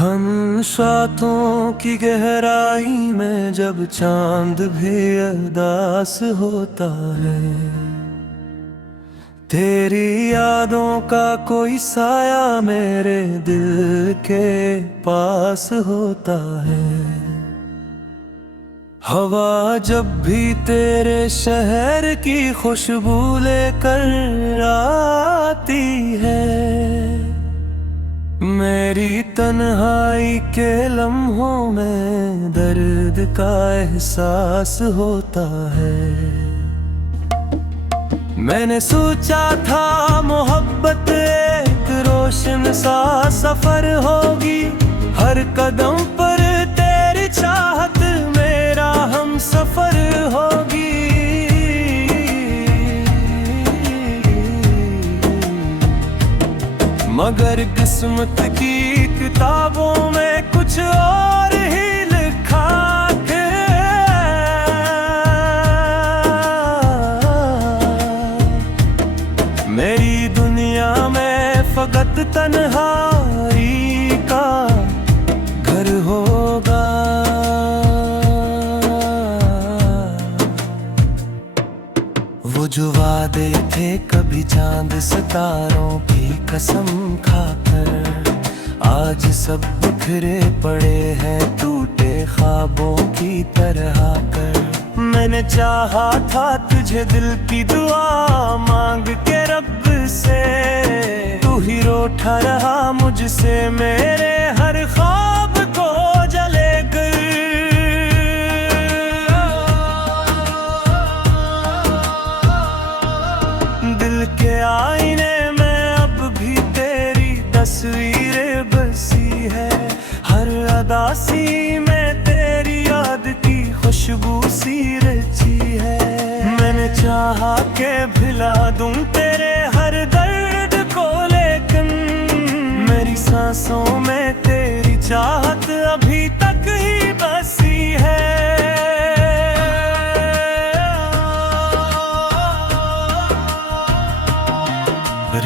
रातों की गहराई में जब चांद भी अरदास होता है, तेरी यादों का कोई साया मेरे दिल के पास होता है। हवा जब भी तेरे शहर की खुशबू लेकर आती है, मेरी तन्हाई के लम्हों में दर्द का एहसास होता है। मैंने सोचा था मोहब्बत एक रोशन सा सफर होगी, हर कदम पर तेरी चाहत मेरा हम सफर होगी। मगर किस्मत की किताबों में कुछ और ही लिखा है। मेरी दुनिया में फकत तन्हाई का घर होगा। वो जो वादे थे कभी चांद सितारों की कसम खाकर, आज सब बिखरे पड़े हैं टूटे ख्वाबों की तरह कर। मैंने चाहा था तुझे दिल की दुआ मांग के रब से, तू ही रूठा रहा मुझसे मेरे हर ख्वाब को जले कर। दिल के आईने में अब भी तेरी तस्वीरें बसी है, हर अदासी में तेरी याद की खुशबू सी रची है। मैंने चाहा के भिला दूं तेरे हर दर्द को, लेकिन मेरी सांसों में तेरी चाहत अभी तक ही बसी है।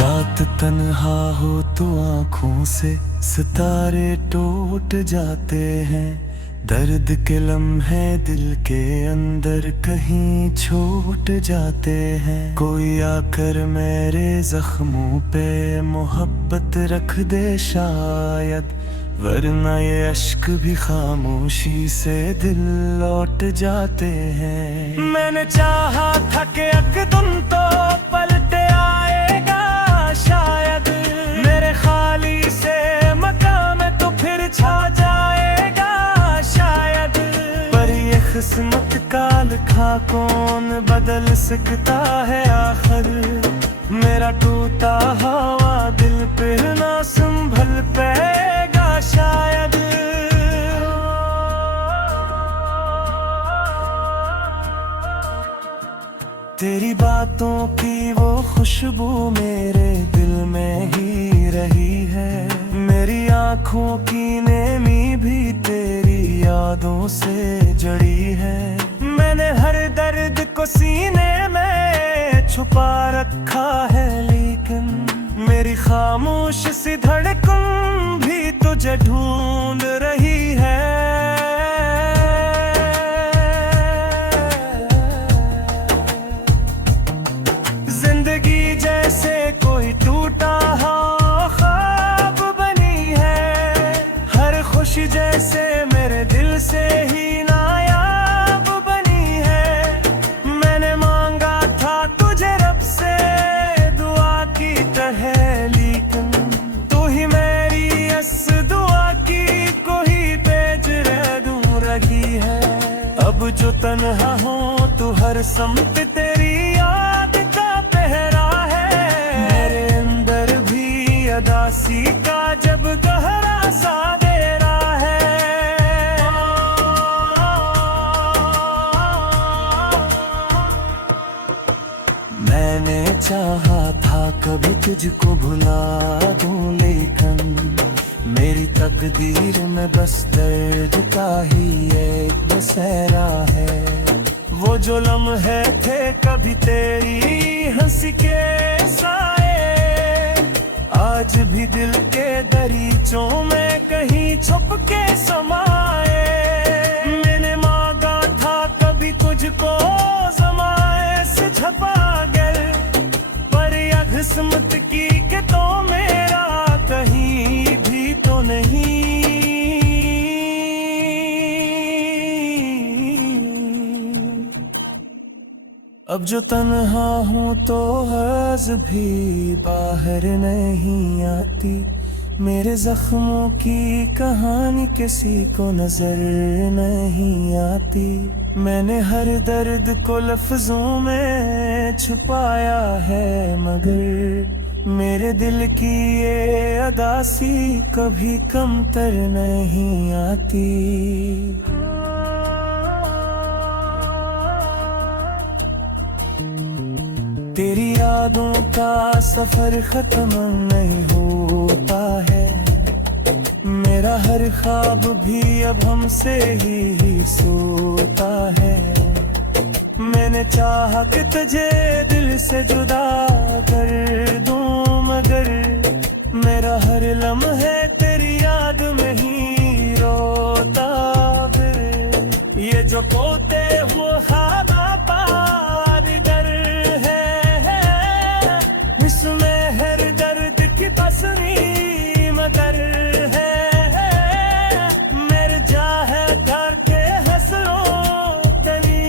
रात तन्हा हो तो आँखों से सितारे टूट जाते हैं, दर्द के लम्हे दिल के अंदर कहीं छूट जाते हैं। कोई आकर मेरे जख्मों पे मोहब्बत रख दे शायद, वरना ये अश्क भी खामोशी से दिल लौट जाते हैं। मैंने चाहा था कि एकदम तो पलटे आएगा शायद, मेरे खाली से मकान में तो फिर छा जाएगा शायद। पर ये किस्मत का लिखा कौन बदल सकता है आखिर, मेरा टूटा हवा दिल पे ना संभल पाएगा शायद। तेरी बातों की वो खुशबू मेरे दिल में ही रही है, मेरी आँखों की नेमी भी तेरी यादों से जड़ी है। मैंने हर दर्द को सीने में छुपा रखा है, लेकिन मेरी खामोश सी धड़कन भी तुझे ढूंढ रही है। जिंदगी जैसे कोई टूटा हो ख्वाब बनी है, हर खुशी जैसे मेरे दिल से ही नायाब बनी है। मैंने मांगा था तुझे रब से दुआ की तरह, लेकिन तू ही मेरी इस दुआ की कोई तेज रहूं रही है। अब जो तन्हा हो तू हर समत तेरी याद का पहरा है, मेरे अंदर भी अदासी का जब गहरा सा डेरा है। मैंने चाहा था कभी तुझको भुला दूं, लेकिन मेरी तकदीर में बस दर्द का ही एक बसेरा है। वो जो लम्हे थे कभी तेरी हंसी के साए, आज भी कभी दिल के दरीचों में कहीं छुप के समाए। मैंने मांगा था कभी तुझको ज़माए से छपा गल, पर यह किस्मत की के तो मेरा कहीं भी तो नहीं। अब जो तन्हा हूँ तो हज़ भी बाहर नहीं आती। मेरे जख्मों की कहानी किसी को नजर नहीं आती। मैंने हर दर्द को लफ्जों में छुपाया है, मगर मेरे दिल की ये अदासी कभी कमतर नहीं आती। तेरी यादों का सफर खत्म नहीं होता है। मेरा हर ख्वाब भी अब हमसे ही सोता है। मैंने चाहा कि तुझे दिल से जुदा कर दूं, मगर मेरा हर लम्हे तेरी याद में ही रोता फिर। ये जो पोते वो ख्वाब पार है, इसमें हर दर्द की तस्वीर मगर है। मेरे जाहे धर के हसरों तेरी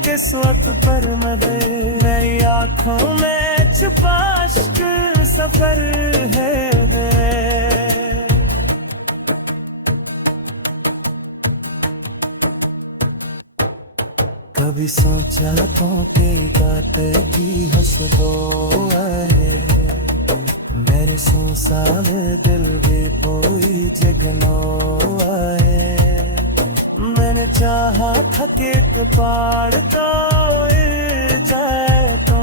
किस्मत पर मगर, मेरी आँखों में छुपा इश्क सफर है। कभी सोचा तो के गाते की हंसदो है। मेरे सोसा में दिल भी कोई जगनो है। मैंने चाहा था कि पहाड़ तो जाए तो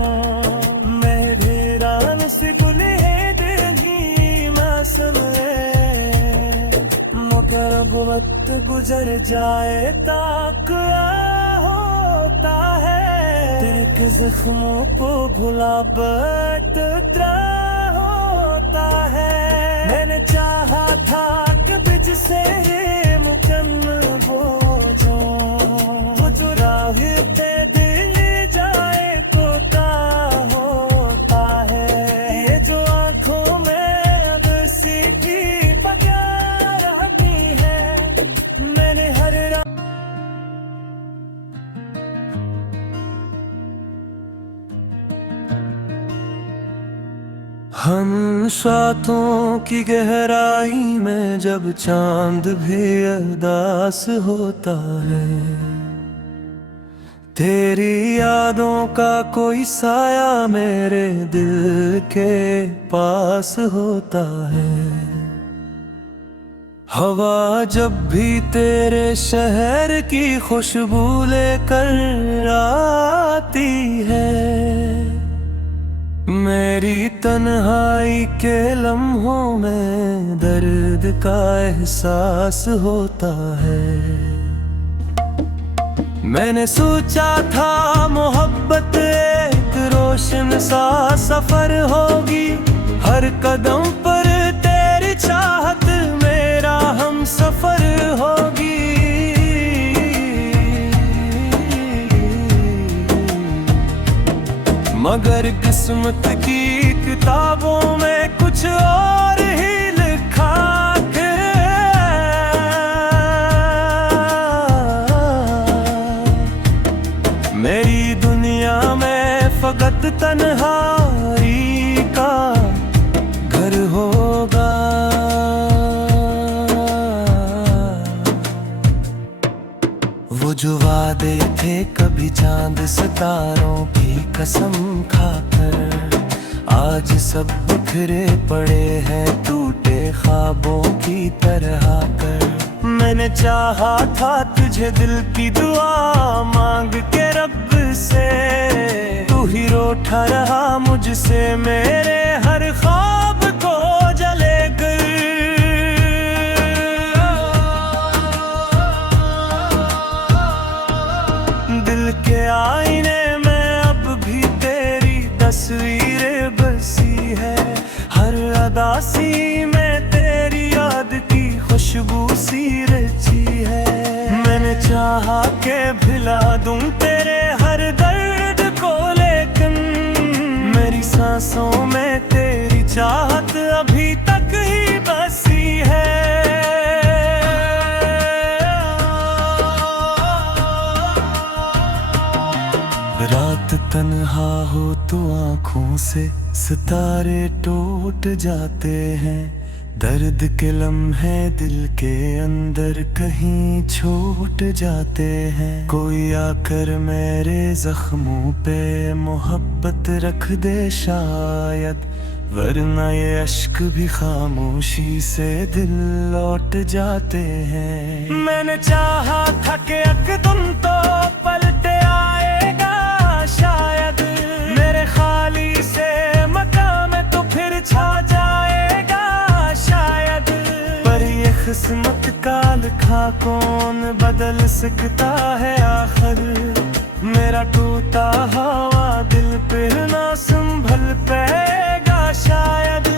मेरे रान से गुले नहीं मौसम मगर अब वक्त गुजर जाए ताक होता है। तेरे के जख्मों को भुला बतरा होता है। मैंने चाहा था कि बिज से मुकन वो जो राह पे दिल जाए कोता होता है। ये जो आँखों में अब सीखी पगार भी है। मैंने हर हंसातों की गहराई में जब चांद भी अरदास होता है। तेरी यादों का कोई साया मेरे दिल के पास होता है। हवा जब भी तेरे शहर की खुशबू लेकर आती है, मेरी तन्हाई के लम्हों में दर्द का एहसास होता है। मैंने सोचा था मोहब्बत एक रोशन सा सफर होगी। हर कदम पर तेरी चाहत मेरा हम सफर होगी। मगर किस्मत की किताबों में कुछ और ही लिखा है। मेरी दुनिया में फकत तन्हाई का घर होगा। वो जो वादे थे कभी चांद सितारों की कसम खाकर, आज सब बिखरे पड़े हैं टूटे ख्वाबों की तरह कर। मैंने चाहा था तुझे दिल की दुआ मांग के रब से, तू ही रूठा रहा मुझसे मेरे हर ख्वाब को जले कर। दिल के आईने में अब भी तेरी तस्वीरें बसी है। हर अदा सी चाहा के भिला दूं तेरे हर दर्द को, लेकिन मेरी सांसों में तेरी चाहत अभी तक ही बसी है। रात तन्हा हो तो आँखों से सितारे टूट जाते हैं, दर्द के लम्हे दिल के अंदर कहीं छूट जाते हैं। कोई आकर मेरे जख्मों पे मोहब्बत रख दे शायद, वरना ये अश्क भी खामोशी से दिल लौट जाते हैं। मैंने चाहा था कि एक दिन तो पलटे आएगा शायद, मेरे खाली से मकान में तो फिर छा जाएगा शायद। पर ये किस्मत का लिखा कौन बदल सकता है आखिर, मेरा टूटा हवा दिल पे ना संभल पाएगा शायद।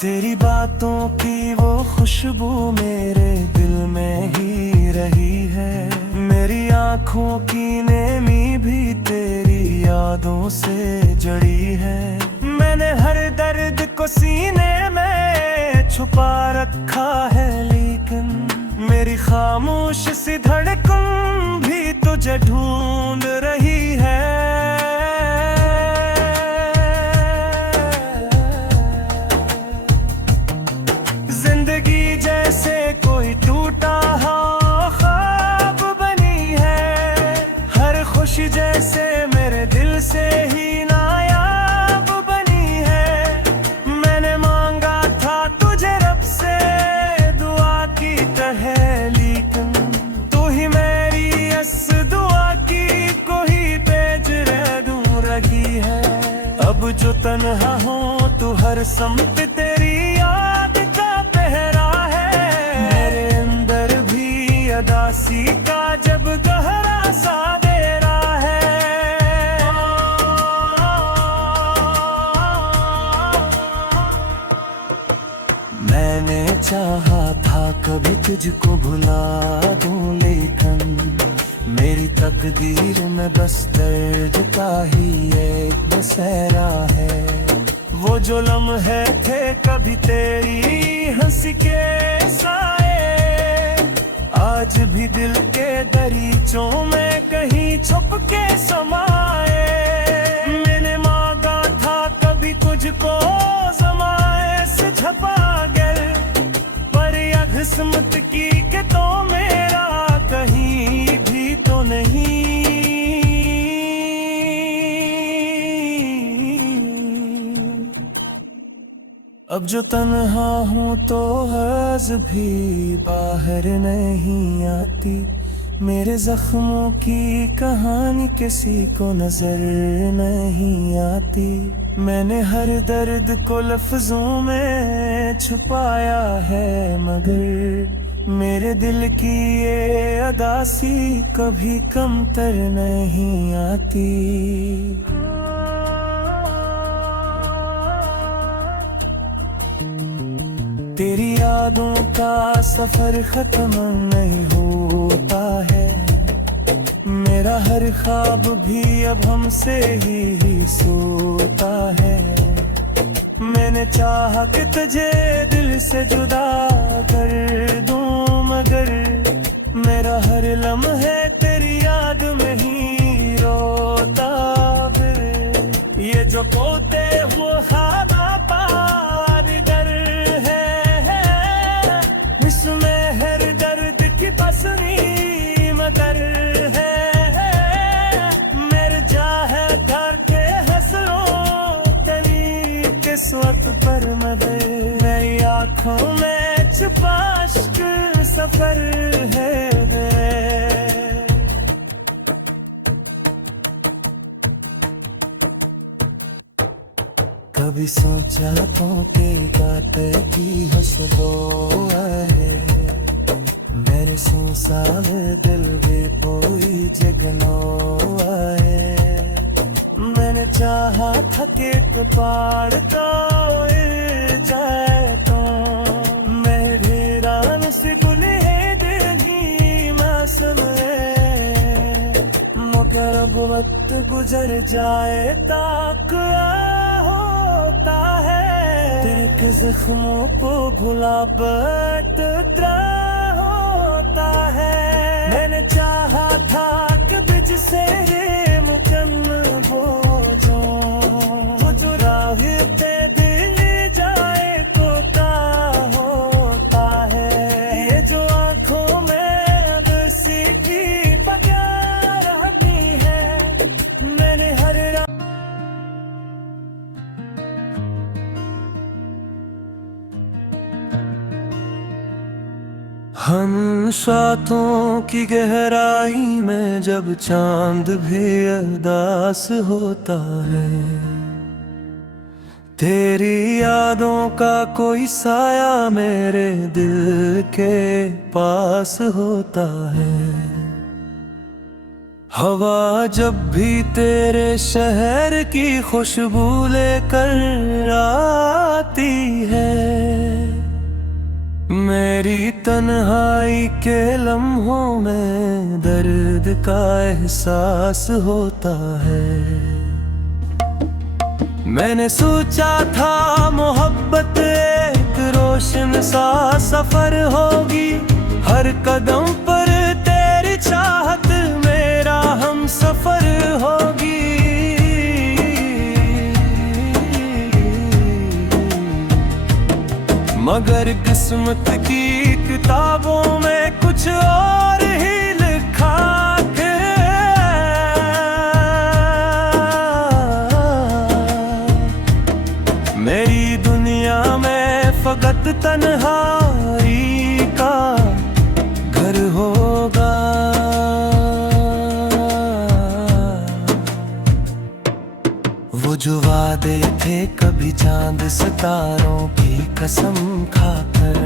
तेरी बातों की वो खुशबू मेरे दिल में ही रही है, मेरी आँखों की नेमी भी तेरी यादों से जड़ी है। मैंने हर दर्द को सीने में छुपा रखा है, लेकिन मेरी खामोश सी धड़कन भी तुझे ढूंढ रही है। जिंदगी जैसे कोई टूटा ख्वाब बनी है, हर खुशी जैसे मेरे दिल से ही नायाब बनी है। मैंने मांगा था तुझे रब से दुआ की तरह, लेकिन तू ही मेरी इस दुआ की कोई पेज दूर रही है। अब जो तन्हा हो तू हर समत तेरी याद का पहरा है, मेरे अंदर भी अदासी का जब गहरा सा डेरा है। मैंने चाहा था कभी तुझको भुला दूं, लेकिन मेरी तकदीर में बस दर्द का ही एक बसेरा है। वो जो लम्हे थे कभी तेरी हंसी के साए, आज भी दिल के दरीचों में कहीं छुप के समाए। मैंने मांगा था कभी तुझको ज़माए से छपा गए, पर यह किस्मत की कि तो मेरा कहीं भी तो नहीं। अब जो तन्हा हूँ तो हज़ भी बाहर नहीं आती, मेरे जख्मों की कहानी किसी को नजर नहीं आती। मैंने हर दर्द को लफ्जों में छुपाया है, मगर मेरे दिल की ये अदासी कभी कमतर नहीं आती। तेरी यादों का सफर खत्म नहीं होता है, मेरा हर ख्वाब भी अब हमसे ही सोता है। मैंने चाहा कि तुझे दिल से जुदा कर दूं, मगर मेरा हर लम्हे तेरी याद में ही रोता फिर। ये जो पोते वो ख्वाब पार है, इसमें हर दर्द की पसरी मगर है। मेरे जाहे घर के हसरों तेरी किस्मत पर मगर, मेरी आँखों में छुपा इश्क सफर है। कभी सोचा तो के बातें की हंसदो है, मेरे सोसा में दिल भी कोई जगनो है। मैंने चाहा था कि पाड़ तो जाए मगर अब वक्त गुजर जाए ताक होता है, दिल के जख्मों को भुला बटता होता है। मैंने चाहा था कभी जिसे मुकन हो जो जो राह पे दिल जाए कोता होता है। ये जो आंखों में अब सीखी पगार भी है, मैंने हर हम सातों की गहराई में जब चांद भी अरदास होता है, तेरी यादों का कोई साया मेरे दिल के पास होता है। हवा जब भी तेरे शहर की खुशबू लेकर आती है, मेरी तन्हाई के लम्हों में दर्द का एहसास होता है। मैंने सोचा था मोहब्बत एक रोशन सा सफर होगी, हर कदम पर तेरी चाहत मेरा हम सफर होगी। मगर किस्मत की किताबों में कुछ और ही लिखा है। मेरी दुनिया में फकत तन्हाई का घर होगा। वो जो वादे थे कभी चांद सितारों की कसम खाकर,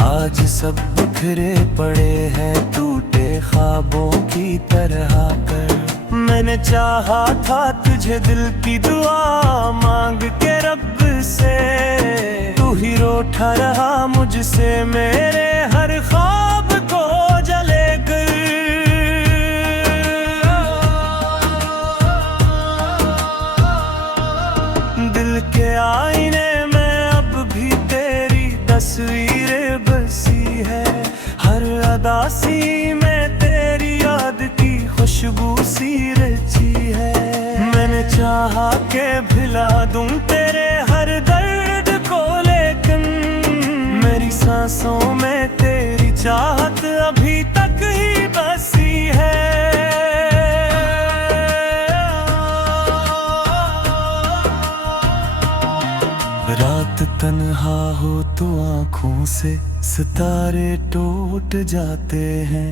आज सब बिखरे पड़े हैं टूटे ख्वाबों की तरह कर। मैंने चाहा था तुझे दिल की दुआ मांग के रब से, तू ही रूठा रहा मुझसे मेरे हर ख्वाब को जले कर। दिल के आईने में अब भी तेरी तस्वीर बसी है, हर अदासी में तेरी याद की खुशबू सी रची है। मैंने चाहा के भुला दूं तेरे हर दर्द को, लेकिन मेरी सांसों में तेरी चाहत अभी तक ही बसी है। रात तन्हा हो तो आँखों से सितारे टूट जाते हैं,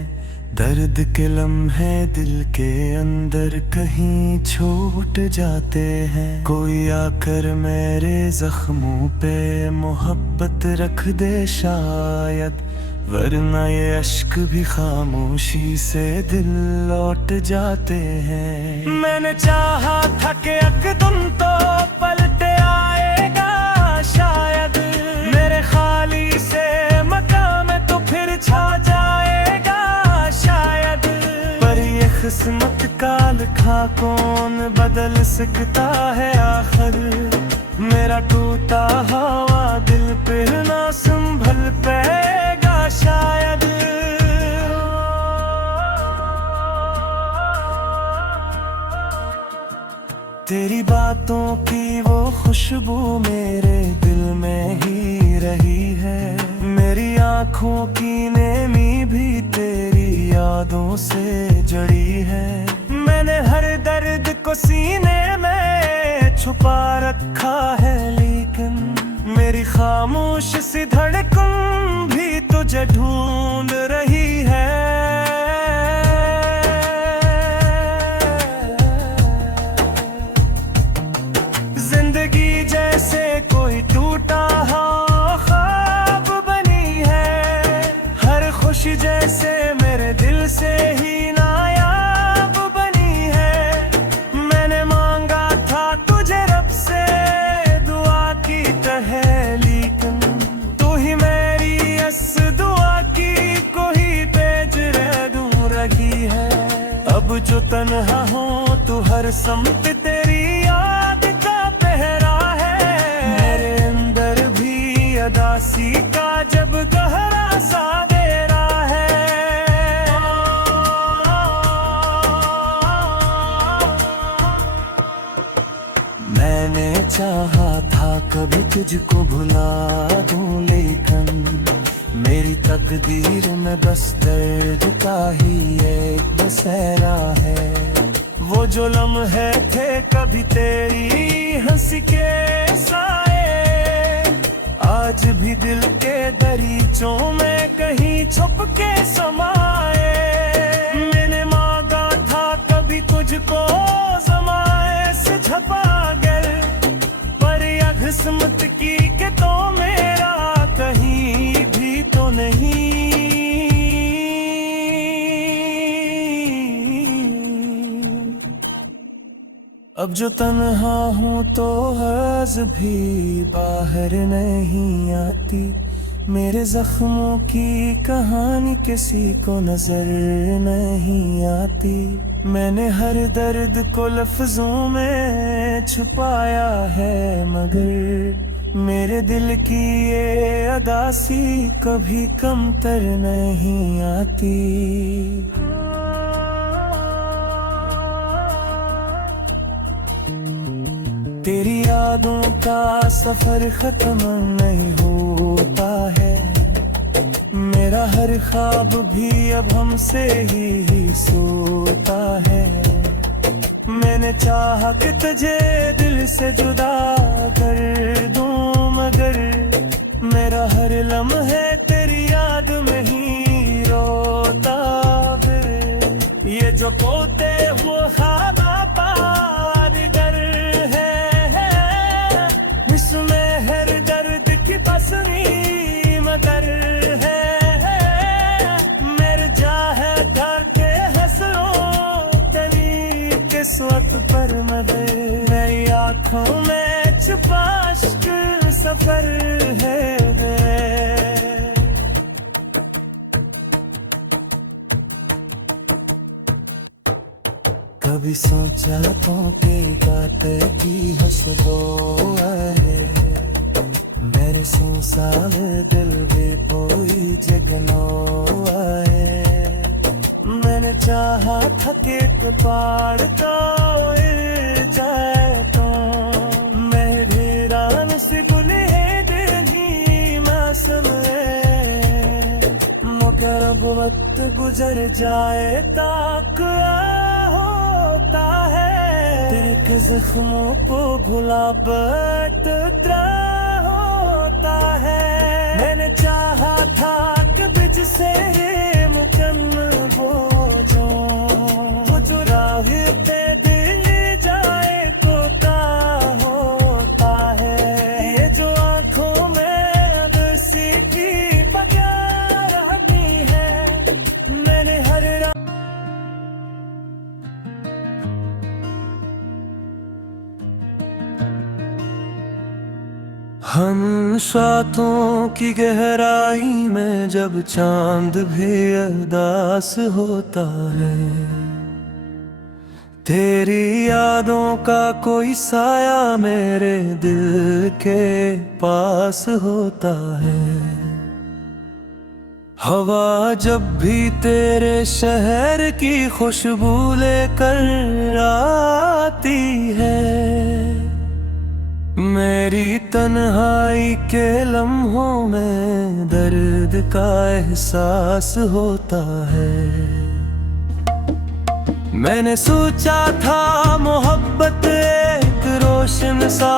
दर्द के लम्हे दिल के अंदर कहीं छूट जाते हैं। कोई आकर मेरे जख्मों पे मोहब्बत रख दे शायद, वरना ये अश्क भी खामोशी से दिल लौट जाते हैं। मैंने चाहा था कि एकदम तो पलटे आएगा शायद, मेरे खाली से मकाम में तो फिर छा जाएगा शायद। पर ये किस्मत का लिखा कौन बदल सकता है आखिर, मेरा टूटा हवा दिल पे ना संभल पाएगा शायद। तेरी बातों की वो खुशबू मेरे दिल में ही रही है, मेरी आँखों की नेमी भी तेरी यादों से जड़ी है। मैंने हर दर्द को सीने में छुपा रखा है, लेकिन मेरी खामोश सी धड़कन भी तुझे ढूंढ रही है। जिंदगी जैसे कोई टूटा ख्वाब बनी है, हर खुशी जैसे मेरे दिल से ही नायाब बनी है। मैंने मांगा था तुझे रब से दुआ की तरह, लेकिन तू ही मेरी इस दुआ की कोई पेज रह दूं। जो तन्हा हूँ तू हर समत तेरी याद का पहरा है। मेरे अंदर भी अदासी का जब गहरा सा डेरा है। मैंने चाहा था कभी तुझको भुला दूं, लेकिन मेरी तकदीर में बस दर्द का ही एक बसेरा है। वो जो लम्हे थे कभी तेरी हंसी के साए, आज भी दिल के दरीचों में कहीं छुप के समाए। मैंने मांगा था कभी तुझको ज़माए से छपा गल, पर या किस्मत की के तो मेरा कहीं भी तो नहीं। अब जो तन्हा हूँ तो हज़ भी बाहर नहीं आती। मेरे जख्मों की कहानी किसी को नजर नहीं आती। मैंने हर दर्द को लफ्जों में छुपाया है, मगर मेरे दिल की ये अदासी कभी कमतर नहीं आती। तेरी यादों का सफर खत्म नहीं होता है। मेरा हर ख्वाब भी अब हमसे ही सोता है। मैंने चाहा कि तुझे दिल से जुदा कर दूं, मगर मेरा हर लम्हे तेरी याद में ही रोता फिर। ये जो पोते हुए ख्वाब पार है, इसमें हर दर्द की पसरी मगर है। मेरे जाहे धरके हंसों तेरी किस्मत पर मगर, मेरी आँखों में छुपा इश्क सफर है। कभी सोचा तो के गाते की हंसदो है, मेरे सोसा में दिल भी कोई जगनो है। मैंने चाहा था कि पाड़ का जाए तो मेरे रान से गुले नहीं मौसम मगर अब वक्त गुजर जाए ताक होता है। तेरे के जख्मों को भुला बतरा होता है। मैंने चाहा था कि बिज से मुकम्मल हो जो वो जो राह पे दिल जाए कोता होता है। ये जो आँखों में अब सीखी पगार भी है, मैंने हर हम सातों की गहराई में जब चांद भी अरदास होता है। तेरी यादों का कोई साया मेरे दिल के पास होता है। हवा जब भी तेरे शहर की खुशबू लेकर आती है, मेरी तन्हाई के लम्हों में दर्द का एहसास होता है। मैंने सोचा था मोहब्बत एक रोशन सा